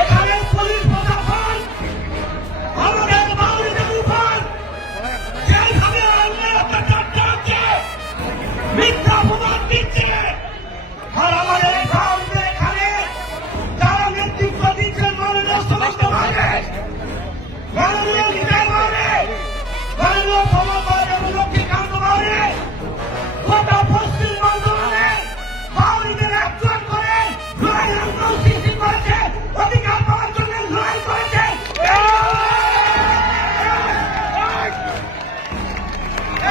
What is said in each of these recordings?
এখানে পুলিশ প্রশাসন আমাদের বাঙালিদের উপর যেভাবে অন্যায় অত্যাচার চালাচ্ছে, মিথ্যা অপবাদ দিচ্ছে, আর আমাদের এখানে যারা নেতৃত্ব দিচ্ছেন মাননীয় সমস্ত ভাবে, মাননীয় বিজয় ভাবে, মাননীয় প্রমোদ ভাবে এবং লক্ষ্মীকান্ত ভাবে, গোটা পশ্চিম বর্ধমানে বাঙালিদের একজন করে লড়াই আন্দোলন সৃষ্টি করেছে, অধিকার পাওয়ার জন্য লড়াই করেছে।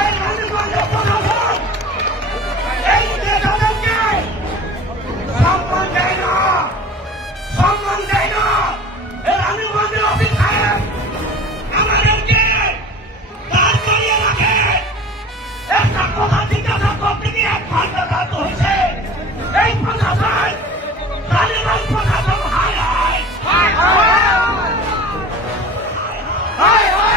এই রানীগঞ্জের প্রশাসন এই নেতাদেরকে সম্মান দেয় না, সম্মান দেয় না। এই রানীগঞ্জের অফিস সাহেব আমাদেরকে দাঁড় করিয়ে রাখে। একটা কথা জিজ্ঞাসা করতে গিয়ে 1 ঘন্টা দাঁড় হয়েছে। এই প্রশাসন রানীগঞ্জ প্রশাসন হায় হায় হায় হায় হায়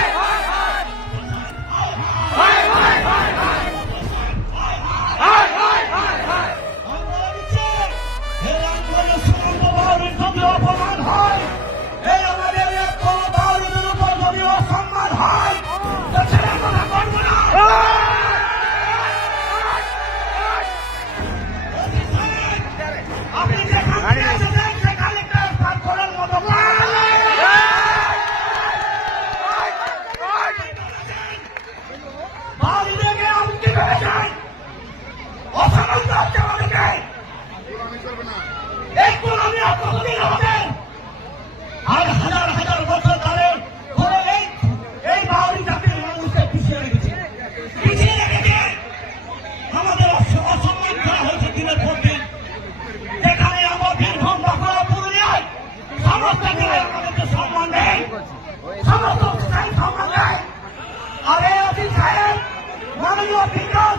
অপমান হয়, এই আমাদের কোনো বাউরিদের উপর যদি অসম্মান হয় তো ছেড়ে কথা করবো না। আপনি যেখানে এসেছেন সেখানে ট্রান্সফার করার মতো বাউরিদেরকে আমি কি ভেবেছেন? অসম্মান করছে আমাদেরকে। এই কোরআনে কতদিন হবে? আর হাজার হাজার বছর ধরে এই বাউরি জাতির মানুষকে পিছিয়ে রেখেছে, পিছিয়ে রেখেছে। আমাদের অসম্মান করা হয়েছে দিনের পর দিন। যেখানে আমার বীরভূম বাঁকুড়া পুরুলিয়ায় সমস্ত জেলায় আমাদেরকে সম্মান দেয়, সমস্ত স্থায়ী সম্মান দেয়। আর এই অফিস সাহেব মাননীয় বিকাশ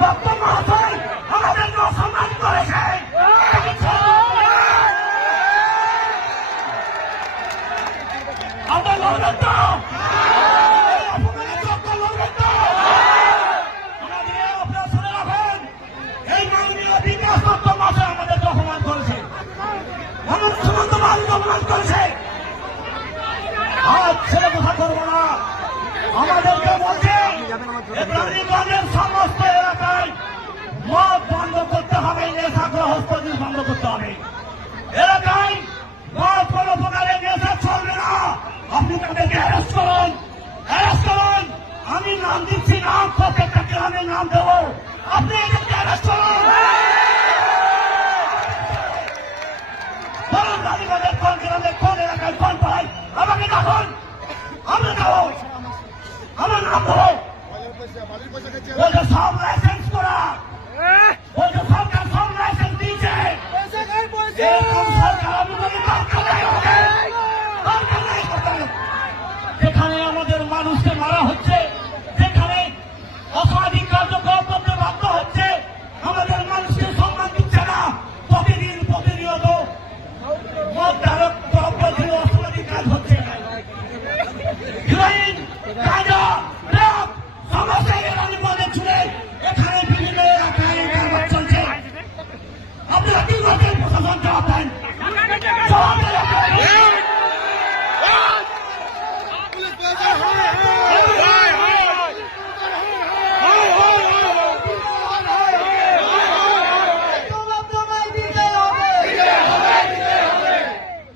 দত্ত মহাশয় আমাদেরকে অসম্মান করেছে। আমরা লড়বেন তো, আপনারা শুনে রাখেন, এই মাননীয় বিকাশ দত্ত মহাশয় আমাদেরকে অপমান করেছে, এমন সুমন্ত বাবুকে অপমান করেছে। আর ছেলে কথা করবো না। আমাদেরকে বলছে রানীগঞ্জের সমস্ত এলাকায় মদ বন্ধ করতে হবে, নেশাগ্রস্ত জিনিস বন্ধ করতে হবে। এলাকায় মদ কোনো প্রকারের নেশা চলবে না। আপনি তাদেরকে অ্যারেস্ট করুন, অ্যারেস্ট করুন। আমি নাম দিচ্ছি না, প্রত্যেকটা গ্রামে নাম দেবো। আপনি এদেরকে অ্যারেস্ট করুন। বলুন রানীগঞ্জের কোন গ্রামে, কোন এলাকায়, কোন পাড়ায় আমাকে ডাকুন, আমরা যাবো, আমার নাম দেবো। বলছে সব লাইসেন্স করা, বলছে সরকার সব লাইসেন্স দিয়েছে। এরকম সরকার আমি বলি দরকার নেই, দরকার নেই। যেখানে আমাদের মানুষকে মারা হচ্ছে, যেখানে অসামাজিক কার্যক্রম করতে বাধ্য হচ্ছে, আমাদের মানুষকে সম্মান দিচ্ছে না। প্রতিদিন প্রতিনিয়ত মদ ধারক দ্রব্য অসামাজিক কাজ হচ্ছে। হিরোইন, গাঁজা, ড্রাগ সমস্ত রানীগঞ্জে ছুড়ে এখানে বিভিন্ন এলাকায় কারবার চলছে। আপনারা কি করছেন? প্রশাসন জবাব দেন, জবাব দেন।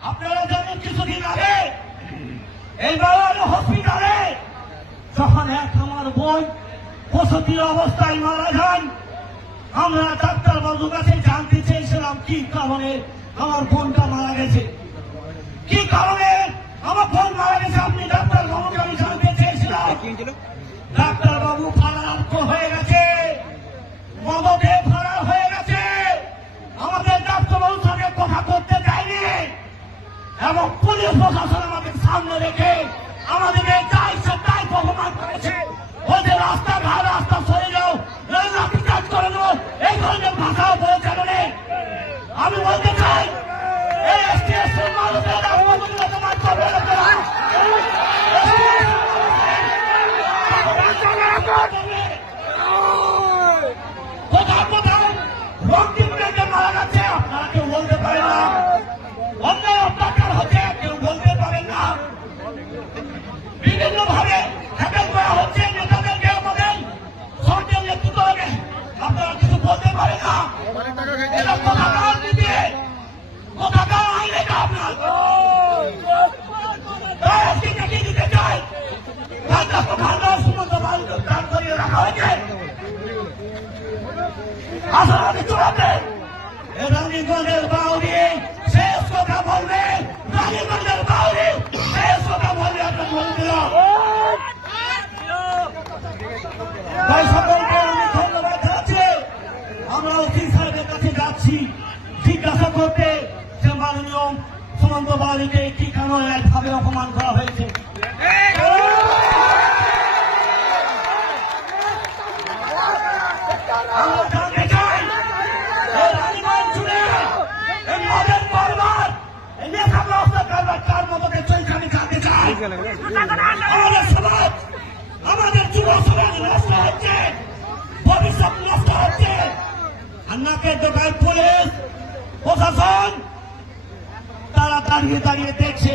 আপনারা জানেন কিছুদিন আগে এই বাংলা হসপিটালে যখন আমার বোন প্রসূতির অবস্থায় মারা যান, আমরা ডাক্তারবাবুর কাছে জানতে চেয়েছিলাম কি কারণে আমার বোনটা মারা গেছে, কি কারণে আমার বোন মারা গেছে। আপনি ডাক্তারবাবুকে আমি জানতে চেয়েছিলাম। ডাক্তারবাবু ফারার হয়ে গেছে, মদতে ফারার হয়ে গেছে। আমাদের ডাক্তারবাবুর সঙ্গে কথা করতে চাইনি এবং পুলিশ প্রশাসন আমাদের সামনে রেখে আমাদেরকে তাই অপমান করেছে। ওদের রাস্তা সরে যাও, লাঠি চার্জ করে দেবো, এই ধরনের ভাষা বলেছে। আমি বলতে চাই এই এসটিএসসির মানুষের অপমান করবে না। কোথাও কোথাও রক্তিম রেখে মারা যাচ্ছে, আপনারা কেউ বলতে পারেন না। অন্যায় অত্যাচার হচ্ছে। বলতে পারে না। এটা কোথাকার রাজনীতি, কোথাকার আইন এটা আপনার। তাই আজকে দেখিয়ে দিতে চাই, সুমন্ত বাবুকে দান করিয়ে রাখা হয়েছে। আসলে চূড়াতে রানীগঞ্জের বাউরি শেষ কথা বলবে, রানীগঞ্জের বাউরি শেষ কথা বলবে। আপনার বলে দিলাম। তাই সকলকে আমি ধন্যবাদ জানাচ্ছি। আমরা ওসি সাহেবের কাছে যাচ্ছি জিজ্ঞাসা করতে যে মাননীয় সুমন্ত বাউরিকে কি কারণে একভাবে অপমান করা হয়েছে। আমরা জানতে চাই এই রানীগঞ্জ জুড়ে এই মদের কারবার, এই নেশাগ্রস্ত কারবার তার মতকে চলছে। আমি জানতে চাই আমাদের সমাজ, আমাদের যুব সমাজ নষ্ট হচ্ছে, ভবিষ্যৎ নষ্ট হচ্ছে। আর নাকের দোকান পুলিশ প্রশাসন তারা দাঁড়িয়ে দাঁড়িয়ে দেখছে।